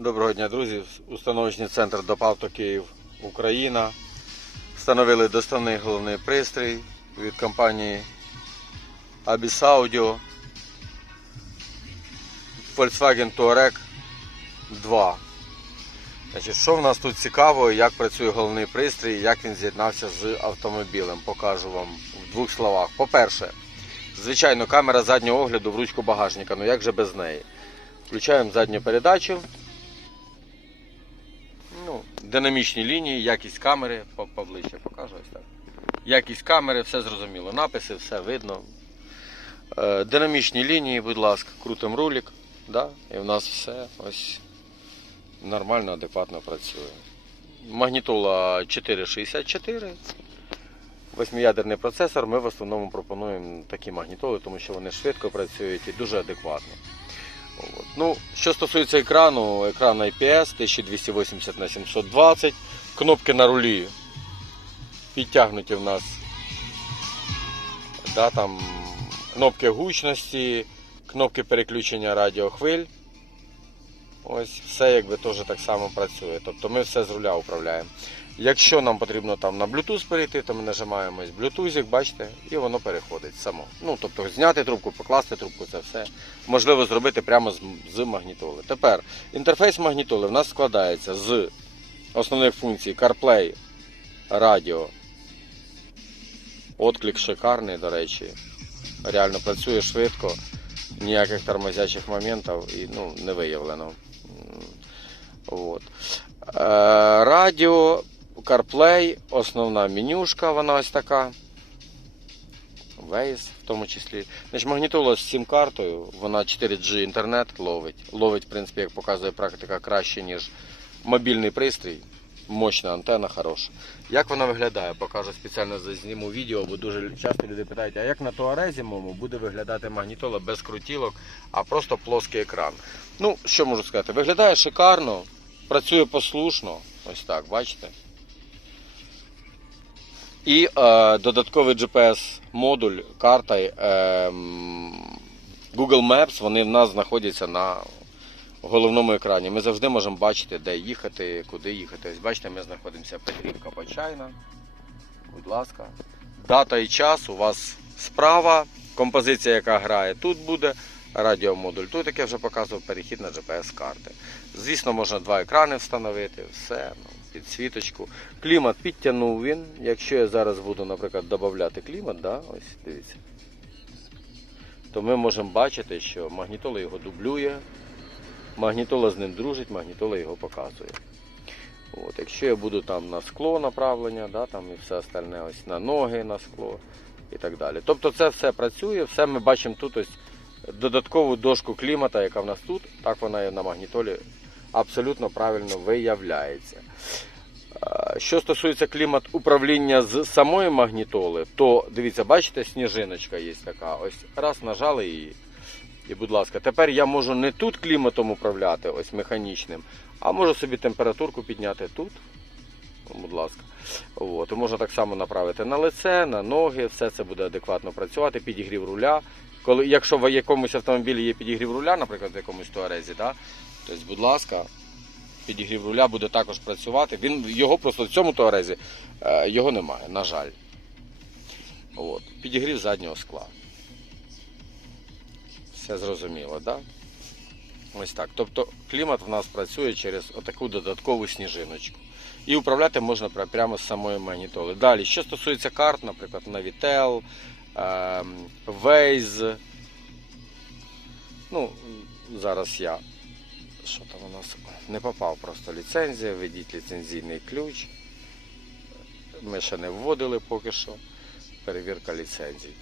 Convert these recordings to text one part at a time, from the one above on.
Доброго дня, друзі. Установочний центр ДОПАВТО Київ Україна. Встановили доставний головний пристрій від компанії Abis Audio Volkswagen Touareg 2. Значить, що в нас тут цікаво, як працює головний пристрій, як він з'єднався з автомобілем. Покажу вам в двох словах. По-перше, звичайно, камера заднього огляду в ручку багажника, ну як же без неї. Включаємо задню передачу. Динамічні лінії, якість камери, поближче покажу ось так. Якість камери, все зрозуміло. Написи, все видно. Е, динамічні лінії, будь ласка, крутим рулик. Да? І в нас все ось нормально, адекватно працює. Магнітола 464. Восьмиядерний процесор. Ми в основному пропонуємо такі магнітоли, тому що вони швидко працюють і дуже адекватно. От. Ну, що стосується екрану, екран IPS 1280 на 720 кнопки на рулі підтягнуті в нас. Да, там, кнопки гучності, кнопки переключення радіохвиль. Ось все якби теж так само працює. Тобто ми все з руля управляємо. Якщо нам потрібно там на Bluetooth перейти, то ми нажимаємо Bluetooth, бачите, і воно переходить само. Ну, тобто зняти трубку, покласти трубку, це все можливо зробити прямо з, з магнітоли. Тепер інтерфейс магнітоли в нас складається з основних функцій CarPlay, радіо. Отклик шикарний, до речі. Реально працює швидко, ніяких тормозячих моментів і ну, не виявлено. От. Е, радіо, CarPlay, основна менюшка, вона ось така. Waze в тому числі. Значить, магнітола з сім картою, вона 4G інтернет ловить. Ловить, в принципі, як показує практика, краще, ніж мобільний пристрій. Мощна антенна хороша. Як вона виглядає? Покажу спеціально зніму відео, бо дуже часто люди питають, а як на туарезі моєму буде виглядати магнітола без крутілок, а просто плоский екран. Ну, що можу сказати? Виглядає шикарно, працює послушно. Ось так, бачите? І е, додатковий GPS-модуль, карта е, Google Maps, вони в нас знаходяться на головному екрані. Ми завжди можемо бачити, де їхати, куди їхати. Ось бачите, ми знаходимося Петрівка Почайна. Будь ласка. Дата і час у вас справа. Композиція, яка грає, тут буде. Радіомодуль. Тут, як я вже показував, перехід на GPS-карти. Звісно, можна два екрани встановити, все, ну, підсвіточку. Клімат підтягнув він. Якщо я зараз буду, наприклад, додати клімат, да, ось дивіться, то ми можемо бачити, що магнітола його дублює, магнітола з ним дружить, магнітола його показує. От, якщо я буду там на скло направлення, да, там і все остальне, ось на ноги, на скло і так далі. Тобто це все працює, все ми бачимо тут ось додаткову дошку клімата, яка в нас тут, так вона і на магнітолі абсолютно правильно виявляється. Е, Що стосується клімат управління з самої магнітоли, то дивіться, бачите, сніжиночка є така. Ось раз нажали її. І, будь ласка, тепер я можу не тут кліматом управляти, ось механічним, а можу собі температурку підняти тут. Будь ласка. От. І можна так само направити на лице, на ноги, все це буде адекватно працювати, підігрів руля. Коли, якщо в якомусь автомобілі є підігрів руля, наприклад, в якомусь туарезі, да, тобто, будь ласка, підігрів руля буде також працювати. Він, його просто в цьому туарезі е, його немає, на жаль. От. Підігрів заднього скла. Все зрозуміло, так? Да? Ось так. Тобто клімат в нас працює через отаку додаткову сніжиночку. І управляти можна прямо з самої магнітоли. Далі, що стосується карт, наприклад, Navitel, ем, Waze. Ну, зараз я. Що там у нас? Не попав просто ліцензія, введіть ліцензійний ключ. Ми ще не вводили поки що. Перевірка ліцензій.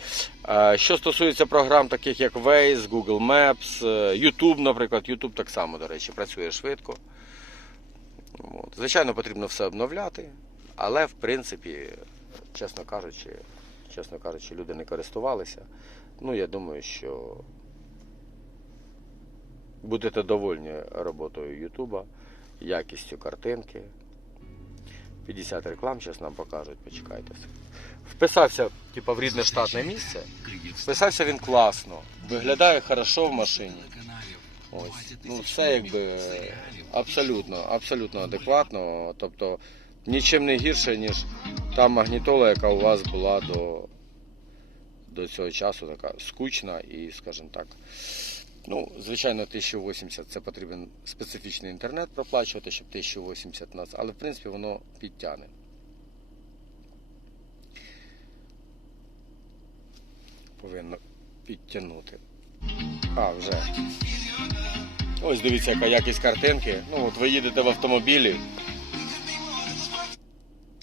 Що стосується програм, таких як Waze, Google Maps, е, YouTube, наприклад, YouTube так само, до речі, працює швидко. От. Звичайно, потрібно все обновляти, але в принципі, чесно кажучи, чесно кажучи, люди не користувалися. Ну, я думаю, що будете довольні роботою Ютуба, якістю картинки. 50 реклам, зараз нам покажуть, почекайте. Вписався типу, в рідне штатне місце. Вписався він класно, виглядає хорошо в машині. Ось. Ну, все якби абсолютно, абсолютно адекватно. Тобто нічим не гірше, ніж та магнітола, яка у вас була до, до цього часу, така скучна і, скажімо так. Ну, звичайно, 1080 це потрібен специфічний інтернет проплачувати, щоб 1080 нас, але в принципі воно підтягне. Повинно підтягнути. А, вже. Ось дивіться, яка якість картинки. Ну, от ви їдете в автомобілі.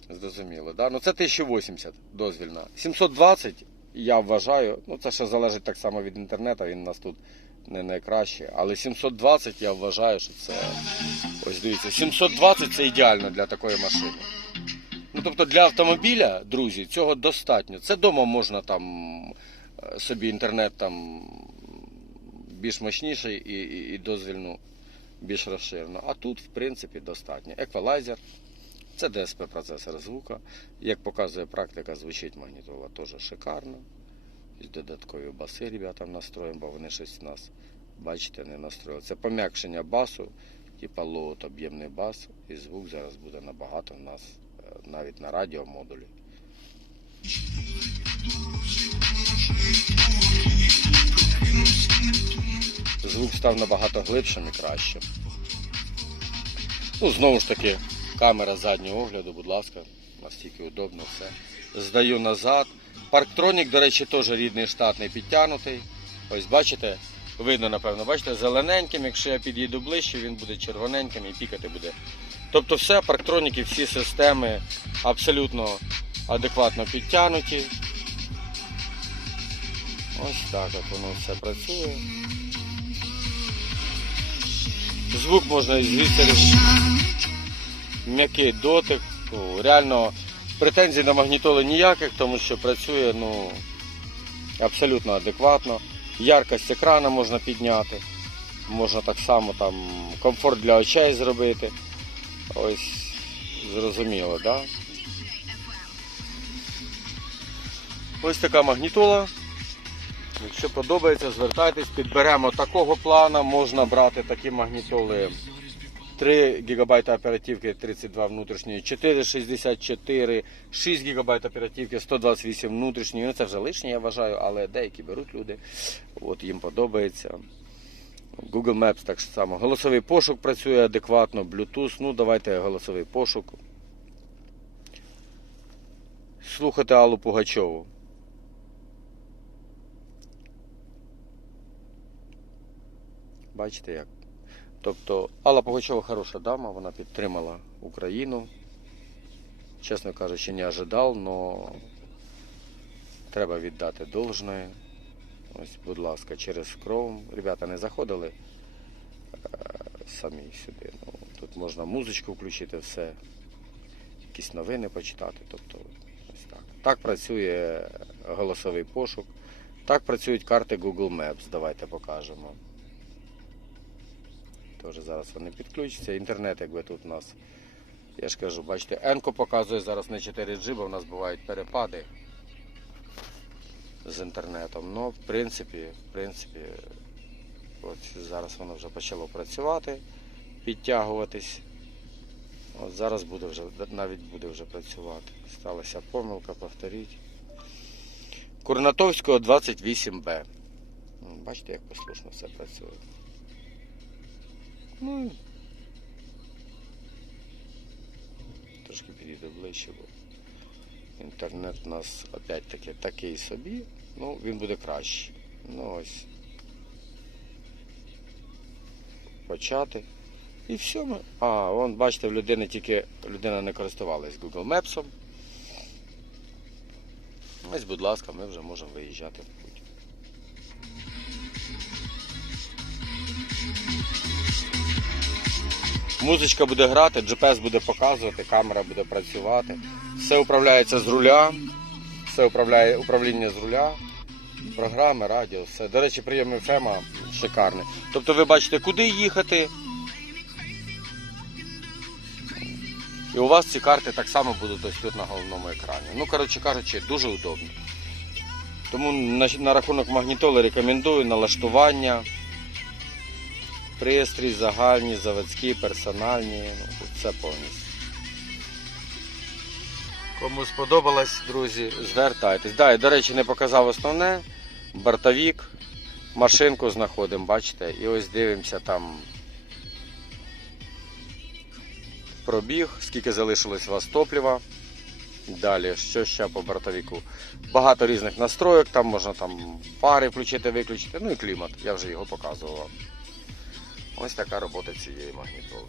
Зрозуміло, да? Ну це 1080 дозвільна. 720, я вважаю, ну це ще залежить так само від інтернету, він у нас тут не найкраще. Але 720 я вважаю, що це. Ось дивіться, 720 це ідеально для такої машини. Ну тобто для автомобіля, друзі, цього достатньо. Це вдома можна там е, собі інтернет там більш мощніший і, і, і дозвільну більш розширено. А тут, в принципі, достатньо. Еквалайзер, це DSP процесор звука. Як показує практика, звучить магнітола теж шикарно. І додаткові баси ребятам настроїмо, бо вони щось у нас, бачите, не настроїли. Це пом'якшення басу, типа лоут, об'ємний бас, і звук зараз буде набагато в нас е, навіть на радіомодулі. Звук став набагато глибшим і кращим. Ну, знову ж таки, камера заднього огляду, будь ласка, настільки удобно все. Здаю назад. Парктронік, до речі, теж рідний штатний підтягнутий. Ось бачите, видно, напевно, бачите, зелененьким, якщо я під'їду ближче, він буде червоненьким і пікати буде. Тобто все, парктроніки, всі системи абсолютно адекватно підтягнуті. Ось так от воно все працює. Звук можна звідси м'який дотик. Ну, реально претензій на магнітоли ніяких, тому що працює ну, абсолютно адекватно. Яркость екрану можна підняти. Можна так само там комфорт для очей зробити. Ось зрозуміло, да? Ось така магнітола. Якщо подобається, звертайтесь, підберемо такого плана, можна брати такі магнітоли. 3 ГБ оперативки 32 внутрішньої, 464, 6 ГБ оперативки, 128 внутрішньої. Ну це вже лишнє, я вважаю, але деякі беруть люди. От їм подобається. Google Maps так само. Голосовий пошук працює адекватно, Bluetooth. Ну, давайте голосовий пошук. Слухати Аллу Пугачову. Бачите як? Тобто Алла Пугачова хороша дама, вона підтримала Україну. Чесно кажучи, не ожидав, але треба віддати должне. Ось, будь ласка, через кров. Ребята не заходили е, самі сюди. Ну, тут можна музичку включити, все, якісь новини почитати. Тобто, ось так. так працює голосовий пошук. Так працюють карти Google Maps. Давайте покажемо. Теж зараз вони підключаться. Інтернет, якби тут у нас, я ж кажу, бачите, Енко показує зараз не 4G, бо в нас бувають перепади з інтернетом. Ну, в принципі, в принципі, от зараз воно вже почало працювати, підтягуватись. От зараз буде вже, навіть буде вже працювати. Сталася помилка, повторіть. Курнатовського 28Б. Бачите, як послушно все працює. Ну, трошки підійду ближче, бо інтернет у нас опять-таки такий собі, ну він буде кращий. Ну ось. Почати. І все ми. А, вон, бачите, в людини тільки людина не користувалась Google Maps. Ось, будь ласка, ми вже можемо виїжджати Музичка буде грати, GPS буде показувати, камера буде працювати. Все управляється з руля, все управляє управління з руля, програми, радіо, все. До речі, прийом ФЕМа шикарний. Тобто ви бачите, куди їхати. І у вас ці карти так само будуть ось тут на головному екрані. Ну, коротше кажучи, дуже удобно. Тому на, на рахунок магнітоли рекомендую налаштування. Пристрій, загальні, заводські, персональні. Ну, все повністю. Кому сподобалось, друзі, звертайтесь. Да, і, до речі, не показав основне. Бортовік, машинку знаходимо, бачите, і ось дивимося там пробіг, скільки залишилось у вас топлива. Далі, що ще по бортовіку? Багато різних настроїк, там можна там фари включити, виключити, ну і клімат, я вже його показував. Ось така робота цієї магнітоли.